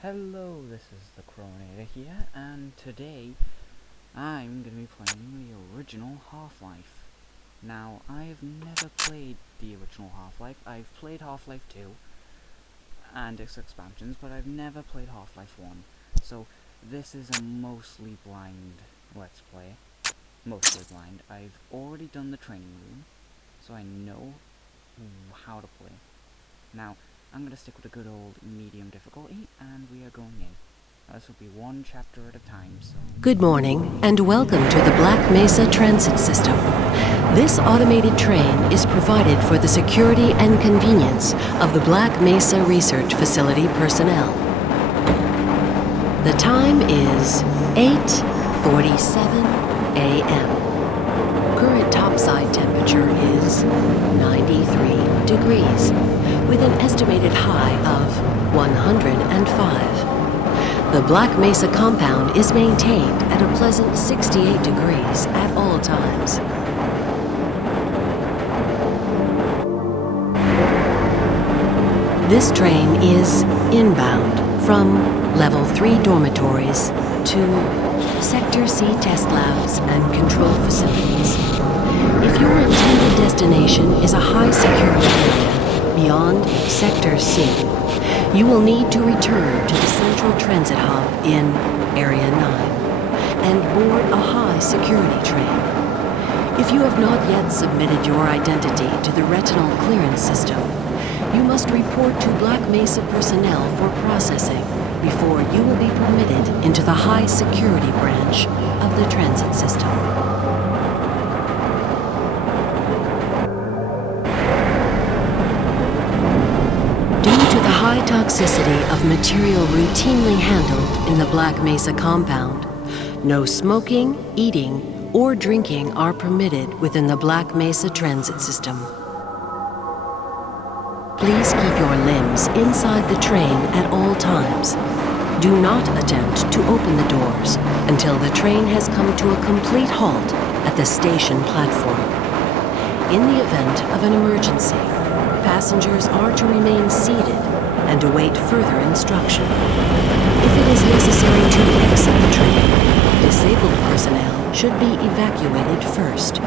Hello, this is the Coronator here, and today I'm going to be playing the original Half-Life. Now, I have never played the original Half-Life. I've played Half-Life 2 and its expansions, but I've never played Half-Life 1. So, this is a mostly blind Let's Play. Mostly blind. I've already done the training room, so I know how to play. Now, I'm going to stick with a good old medium difficulty, and we are going in. This will be one chapter at a time, so... Good morning, and welcome to the Black Mesa Transit System. This automated train is provided for the security and convenience of the Black Mesa Research Facility personnel. The time is 8:47 a.m. Current topside temperature is 93 degrees, with an estimated high of 105. The Black Mesa compound is maintained at a pleasant 68 degrees at all times. This train is inbound from Level 3 dormitories to Sector C test labs and control facilities. If your intended destination is a high security area beyond Sector C, you will need to return to the Central Transit Hub in Area 9 and board a high security train. If you have not yet submitted your identity to the retinal clearance system, you must report to Black Mesa personnel for processing before you will be permitted into the high security branch of the transit system. High toxicity of material routinely handled in the Black Mesa compound, no smoking, eating, or drinking are permitted within the Black Mesa transit system. Please keep your limbs inside the train at all times. Do not attempt to open the doors until the train has come to a complete halt at the station platform. In the event of an emergency, passengers are to remain seated and await further instruction. If it is necessary to exit the train, disabled personnel should be evacuated first.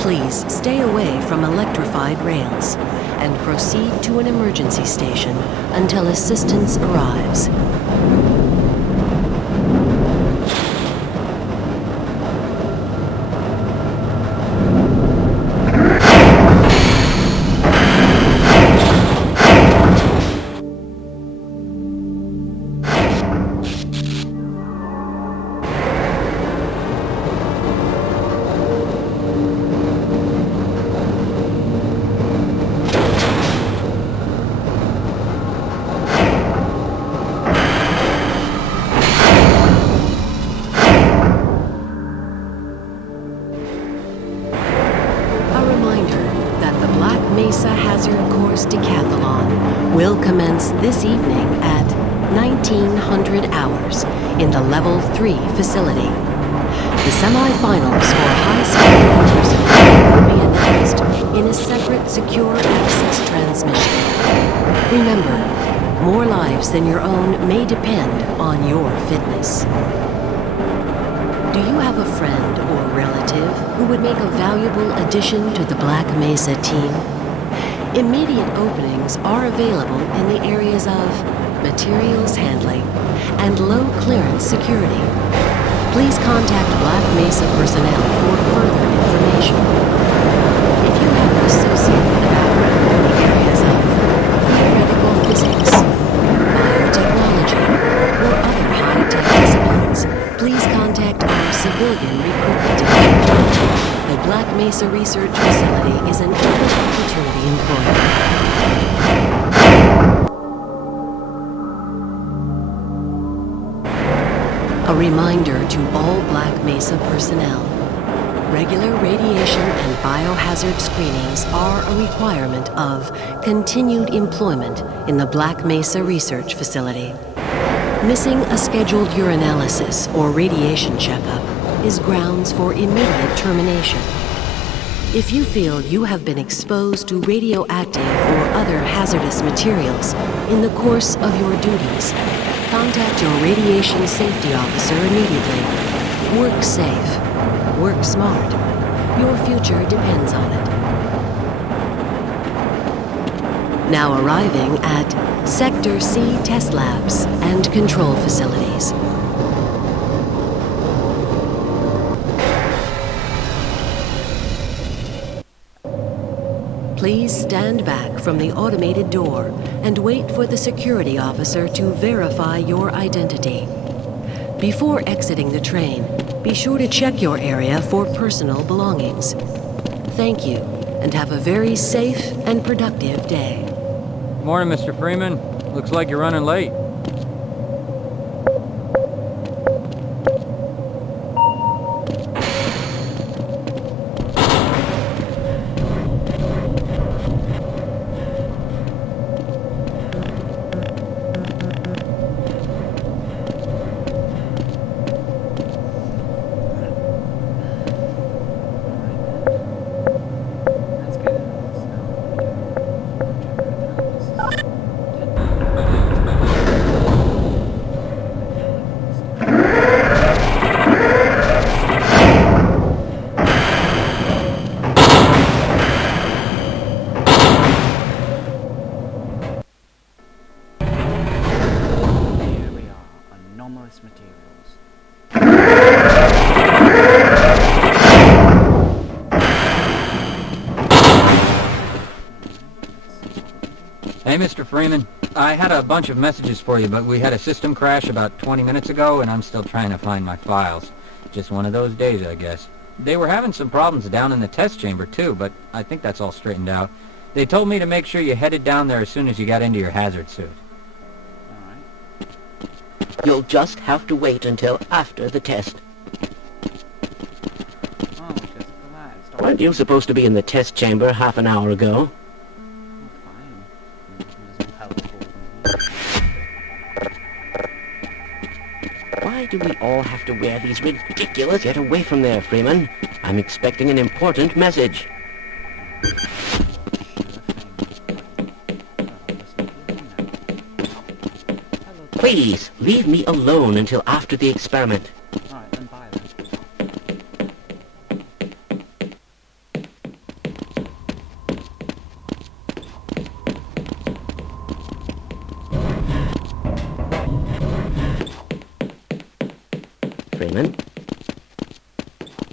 Please stay away from electrified rails and proceed to an emergency station until assistance arrives. Decathlon will commence this evening at 1900 hours in the Level 3 facility. The semi-finals for high security personnel will be announced in a separate secure access transmission. Remember, more lives than your own may depend on your fitness. Do you have a friend or relative who would make a valuable addition to the Black Mesa team? Immediate openings are available in the areas of materials handling and low clearance security. Please contact Black Mesa personnel for further information. If you have an associate with a background in the areas of theoretical physics, biotechnology, or other high-tech disciplines, please contact our civilian recruitment division. The Black Mesa Research Facility is an equal opportunity employer. A reminder to all Black Mesa personnel. Regular radiation and biohazard screenings are a requirement of continued employment in the Black Mesa Research Facility. Missing a scheduled urinalysis or radiation checkup is grounds for immediate termination. If you feel you have been exposed to radioactive or other hazardous materials in the course of your duties, contact your radiation safety officer immediately. Work safe. Work smart. Your future depends on it. Now arriving at Sector C test labs and control facilities. Please stand back from the automated door and wait for the security officer to verify your identity. Before exiting the train, be sure to check your area for personal belongings. Thank you, and have a very safe and productive day. Good morning, Mr. Freeman. Looks like you're running late. Anomalous materials. Hey, Mr. Freeman. I had a bunch of messages for you, but we had a system crash about 20 minutes ago, and I'm still trying to find my files. Just one of those days, I guess. They were having some problems down in the test chamber, too, but I think that's all straightened out. They told me to make sure you headed down there as soon as you got into your hazard suit. You'll just have to wait until after the test. Oh, just relaxed. Weren't you supposed to be in the test chamber half an hour ago? Fine. Why do we all have to wear these ridiculous... Get away from there, Freeman. I'm expecting an important message. Please, leave me alone until after the experiment. Alright, then bye then. Freeman?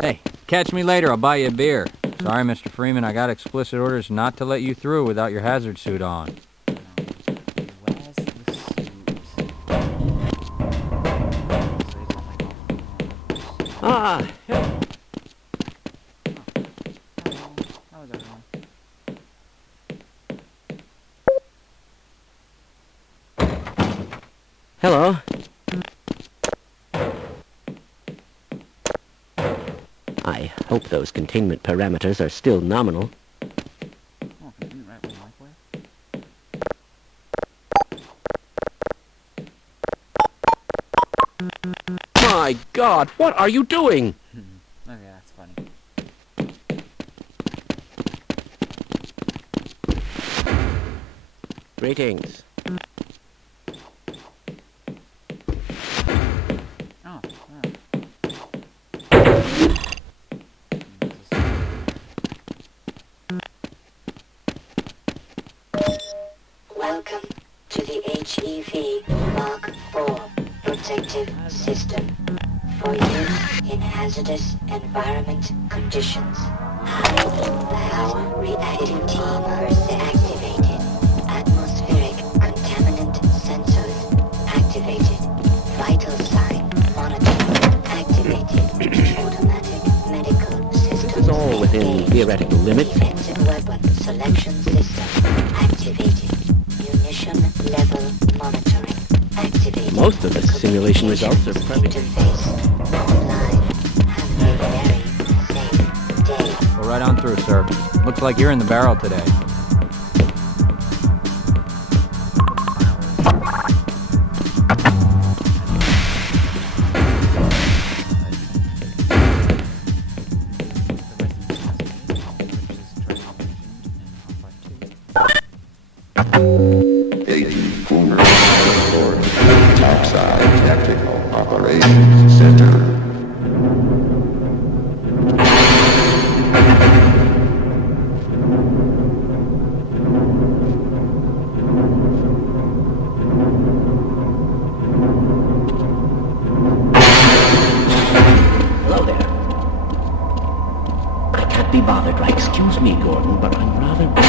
Hey, catch me later. I'll buy you a beer. Sorry, Mr. Freeman. I got explicit orders not to let you through without your hazard suit on. Where's the suit? Ah, Hello. How is everyone? hello. I hope those containment parameters are still nominal. Oh, convenient right with the microwave. My God, what are you doing? Okay, that's funny. Greetings. Oh, wow. Welcome to the HEV Mark IV protective system for use in hazardous environment conditions. Power reactivity deactivated. Atmospheric contaminant sensors activated. Vital sign monitoring activated. Automatic medical system. This is all within theoretical limits. Defensive weapon selection system activated. Munition level monitoring activated. Most of the simulation results are perfect. Interface online. Have a very safe day. Go right on through, sir. Looks like you're in the barrel today. AT Boomer report. Topside Tactical Operations Center. Hello there. I can't be bothered, right? Excuse me, Gordon, but I'm rather busy.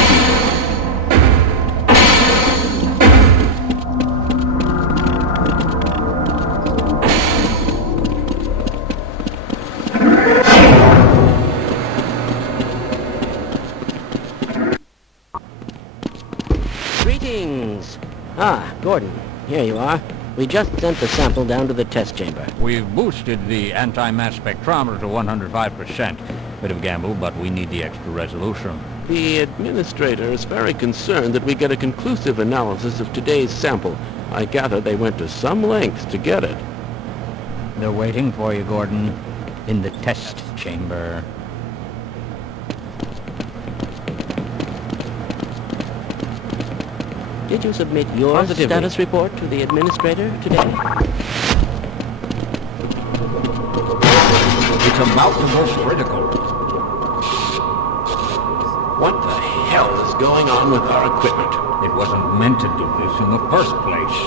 Greetings. Ah, Gordon, here you are. We just sent the sample down to the test chamber. We've boosted the anti-mass spectrometer to 105%. Bit of a gamble, but we need the extra resolution. The administrator is very concerned that we get a conclusive analysis of today's sample. I gather they went to some lengths to get it. They're waiting for you, Gordon, in the test chamber. Did you submit your Positively. status report to the administrator today? It's about the most critical. What the hell is going on with our equipment? It wasn't meant to do this in the first place.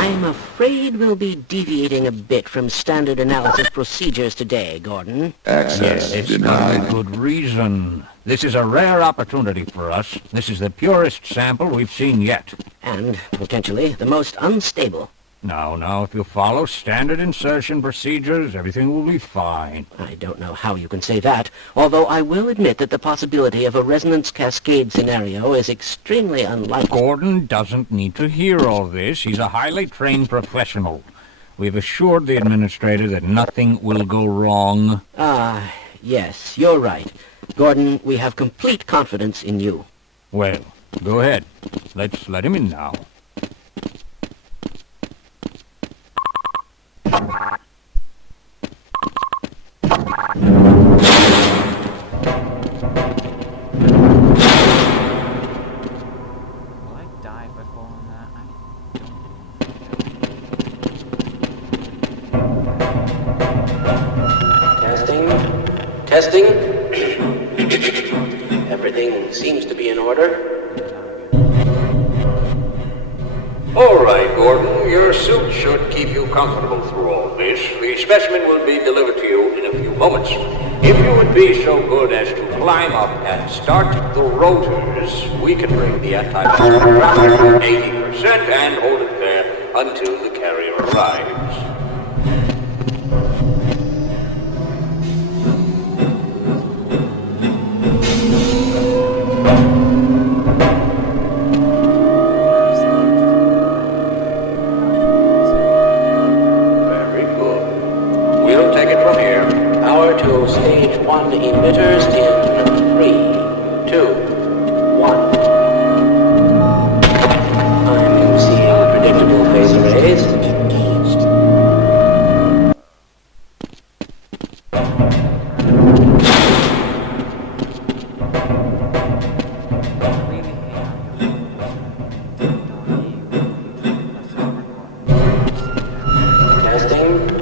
I'm afraid we'll be deviating a bit from standard analysis procedures today, Gordon. Access denied. Good reason. This is a rare opportunity for us. This is the purest sample we've seen yet. And, potentially, the most unstable. Now, if you follow standard insertion procedures, everything will be fine. I don't know how you can say that, although I will admit that the possibility of a resonance cascade scenario is extremely unlikely. Gordon doesn't need to hear all this. He's a highly trained professional. We've assured the administrator that nothing will go wrong. Ah, yes, you're right. Gordon, we have complete confidence in you. Well, go ahead. Let's let him in now. Will I die if I fall on that? Testing. Everything seems to be in order. All right, Gordon. Your suit should keep you comfortable through all this. The specimen will be delivered to you in a few moments. If you would be so good as to climb up and start the rotors, we can bring the anti-mass spectrometer to 80% and hold it there until the carrier arrives. Very good. We'll take it from here. Power to stage 1 emitters in 3, 2, 1. I'm seeing predictable phase arrays. Engaged. Really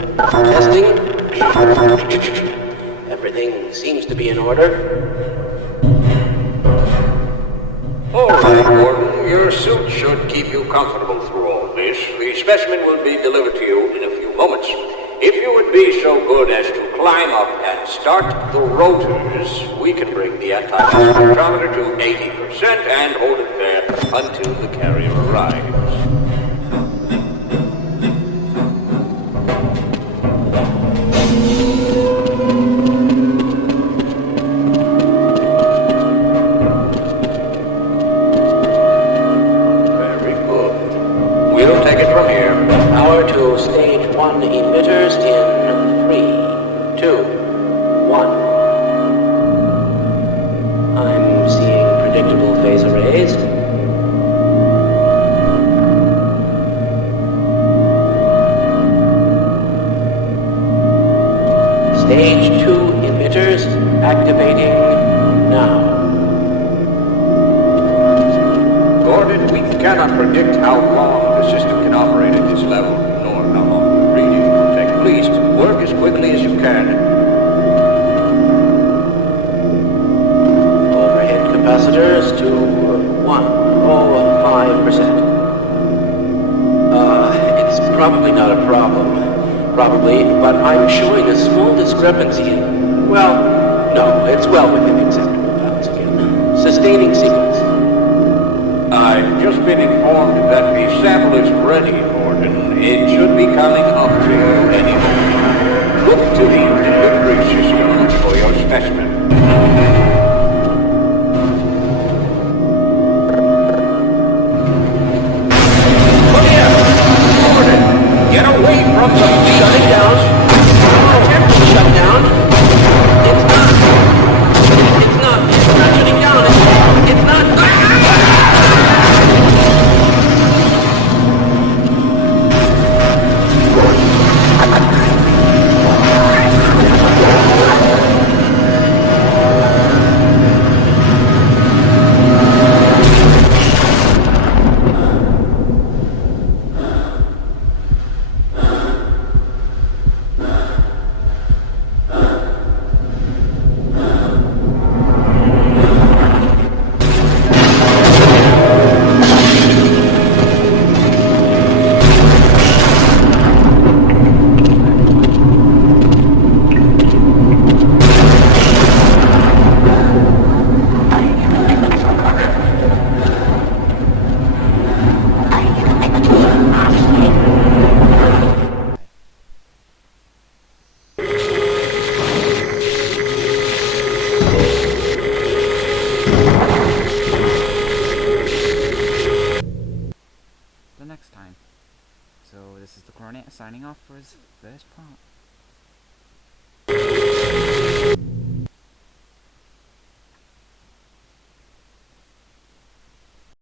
hate how you Testing. Everything seems to be in order. All right, Gordon. Your suit should keep you comfortable through all this. The specimen will be delivered to you in a few moments. If you would be so good as to climb up and start the rotors, we can bring the anti-mass spectrometer to 80% and hold it there until the carrier arrives. Very good. We'll take it it from here. Power to stage 1 emitters in 3, 2, 1. I'm seeing predictable phase arrays. Stage 2 emitters activating now. Gordon, we cannot predict how long the system can operate at this level, nor how long the reading will take. Please, work as quickly as you can. Overhead capacitors to 105%. It's probably not a problem. Probably, but I'm showing a small discrepancy in... Well, no, it's well within acceptable bounds again. Sustaining sequence. I've just been informed that the sample is ready, Gordon. It should be coming up to you any moment. Look to the delivery system for your specimen. Oh yeah! Gordon, get away from the... Shut it down. Shut down. It's not shutting down. It's not. the next time. So this is the Coordinator signing off for his first part.